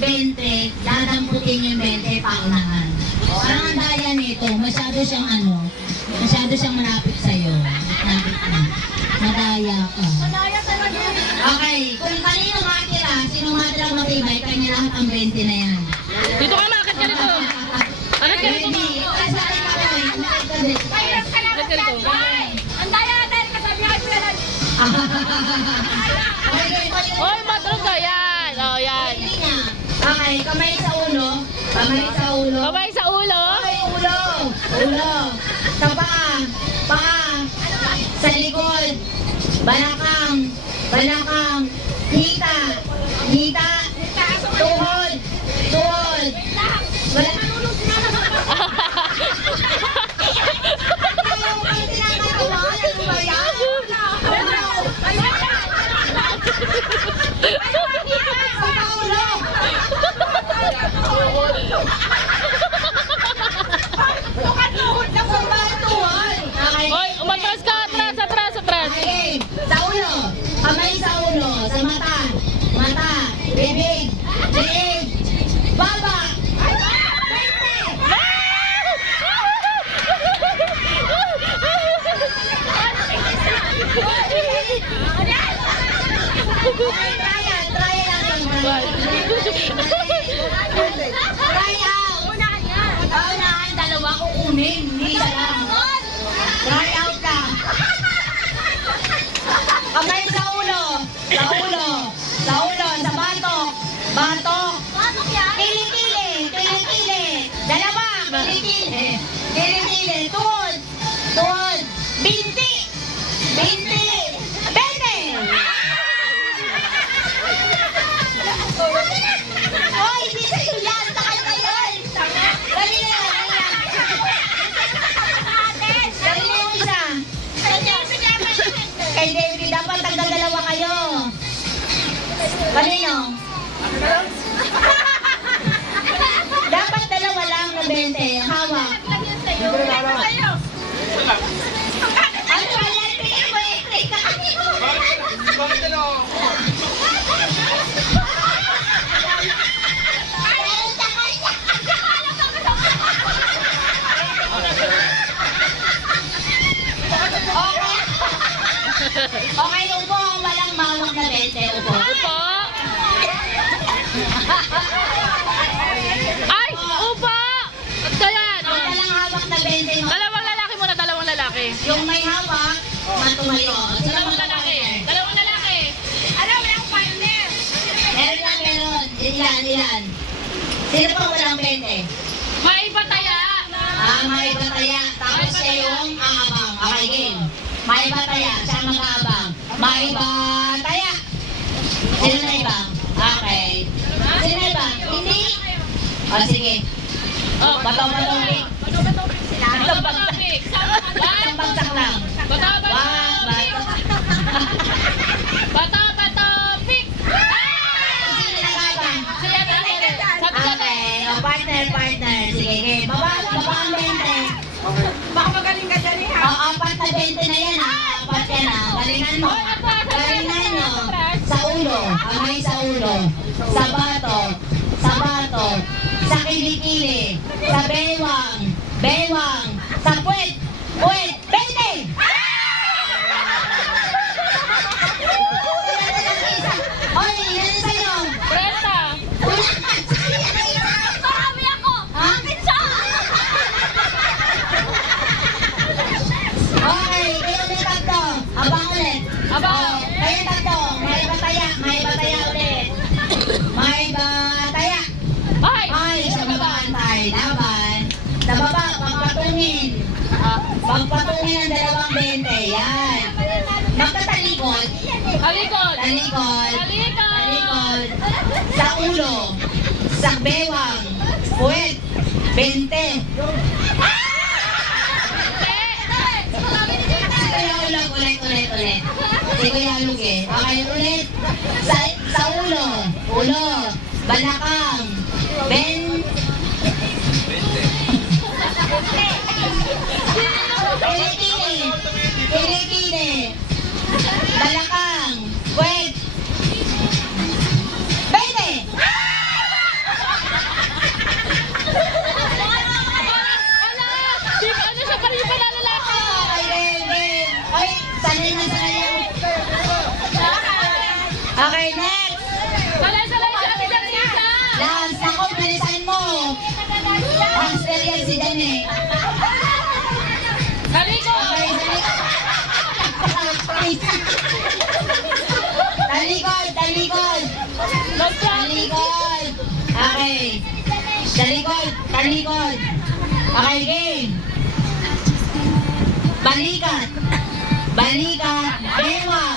20, dadamputin yung 20 paunahan. Parang ang daya nito, masyado siyang malapit sa'yo. Malapit na. Madaya ka. Okay, kung kanino matira, sino matira matibay, kanya lahat ang 20 na yan. Dito ka, makakit ka dito. Akit ka dito. Ready? Kasali ka ba? Makakit ka dito. Ang daya natin, kasabihan mo yan. Oy, matrog ka. Yan. O, yan. Okay, kamay sa ulo. Kamay sa ulo. Kamay sa ulo. Okay, ulo. Ulo. Sa paa. Paa. Sa likod. Balakang. Balakang. Hita. Hita. Tuhod. Tuhod. Balakang. Oy, umatras ka. Atras, atras, atras. Okay. Sa ulo. Kamay sa ulo. Sa mata. Mata. Bibig. Liig. Baba. Try natin. Try out. Unahan, dalawa kukunin. Hindi isa lang. Try out ka. Kamay sa ulo. Sa ulo. Sa ulo. Sa batok. Batok. Kili-kili. Kili-kili. Dalawa. Kili-kili. Kili-kili. Tuhod. Tuhod. Binti. Binti. Bente. Hoy, hindi sa'yo yan. Sa kanya yan. Dali na yan. Dali na yung isa. Kay David, dapat tagdadalawa kayo. Kanino? Dapat dalawa lang na 20. Hawak. Ano ba yan? Tingin mo i-click ka kanino? Okay, upo. Walang mawag na 20. Upo. Upo. Ay, upo. Ito yan. Ang walang hawak na 20 mo. Dalawang lalaki muna, dalawang lalaki. Yung may hawak, matumayo. Dalawang lalaki. Dalawang lalaki. Meron na, meron. Ilan, ilan. Sino pa walang 20? Maipataya. May bataya. Tapos siya yung aabang. Okay, game. May bataya. Siya mag-aabang. May bataya. Sino na ibang? Okay. Sino na ibang? Hindi. O, sige. Oh, Batong-batong pick. Isang bagsak. Isang bagsak lang. Bata, bata. One, Bata, bata, pick. Sino na ibang? Siya na. Sabi ko na. Okay. O, partner, partner. Sige, game. Baba ang 20. Baka magaling ka dyan eh. Oo, apat na 20 na yan ha. Apat yan ha. Galingan mo. Galingan nyo. Sa ulo. Kamay sa ulo. Sa batok. Sa batok. Sa kilikili. Sa bewang. Bewang. Sa puwet. Puwet. 20! Oy, yan sa'yo. Presta. Marami ako. Akin siya. Okay, kayo ulit tatlo. Abang ulit. Abang. Kayo tatlo. May bataya. May bataya ulit. May bataya. Ay. Ay, sa baba antay. Laban. Sa baba, pagpatungin. Pagpatungin ang dalawang 20. Yan. Magtatalikod. Talikod. Talikod. Talikod. Talikod. Sa ulo. Sa bewang. Puwet. 20. Kaya ulit. Hindi ko yalog eh. Okay, ulit. Sa ulo. Ulo. Balakang. Kilikili. Kilikili. Balakang. Puwet. 20. Master yan si Jane. Saliko! Okay, talikod, talikod. Talikod. Okay. Talikod, talikod. Okay, game. Balikat. Balikat. Game 1.